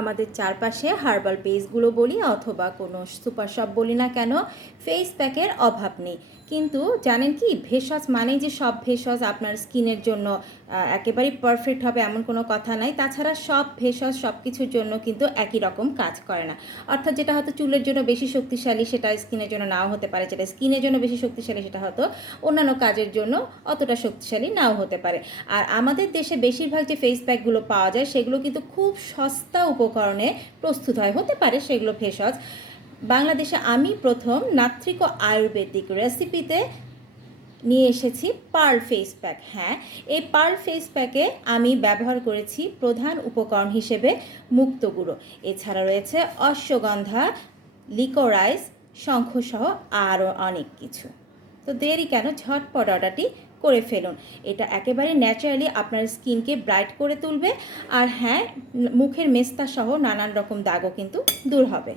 আমাদের চারপাশে হার্বাল পেস্টগুলো বলি অথবা কোনো সুপার শপ বলি না কেন, ফেস প্যাকের অভাব নেই। কিন্তু জানেন কি, ভেষজ মানেই যে সব ভেষজ আপনার স্কিনের জন্য একেবারেই পারফেক্ট হবে এমন কোনো কথা নাই। তাছাড়া সব ভেষজ সব কিছুর জন্য কিন্তু একই রকম কাজ করে না। অর্থাৎ যেটা হয়তো চুলের জন্য বেশি শক্তিশালী সেটা স্কিনের জন্য নাও হতে পারে, যেটা স্কিনের জন্য বেশি শক্তিশালী সেটা হয়তো অন্যান্য কাজের জন্য অতটা শক্তিশালী নাও হতে পারে। আর আমাদের দেশে বেশিরভাগ যে ফেস প্যাকগুলো পাওয়া যায় সেগুলো কিন্তু খুব সস্তা উপকরণে প্রস্তুত হয়, হতে পারে সেগুলো ভেষজ। বাংলাদেশে আমি প্রথম নাত্রিক আয়ুর্বেদিক রেসিপিতে নিয়ে এসেছি পার্ল ফেস প্যাক। হ্যাঁ, এই পার্ল ফেস প্যাকে আমি ব্যবহার করেছি প্রধান উপকরণ হিসেবে মুক্ত গুঁড়ো, এছাড়া রয়েছে অশ্বগন্ধা, লিকোরাইস, শঙ্খসহ আরও অনেক কিছু। তো দেরি কেন, ঝটপট অর্ডারটি করে ফেলুন। এটা একেবারে ন্যাচারালি আপনার স্কিনকে ব্রাইট করে তুলবে। আর হ্যাঁ, মুখের মেস্তা সহ নানান রকম দাগও কিন্তু দূর হবে।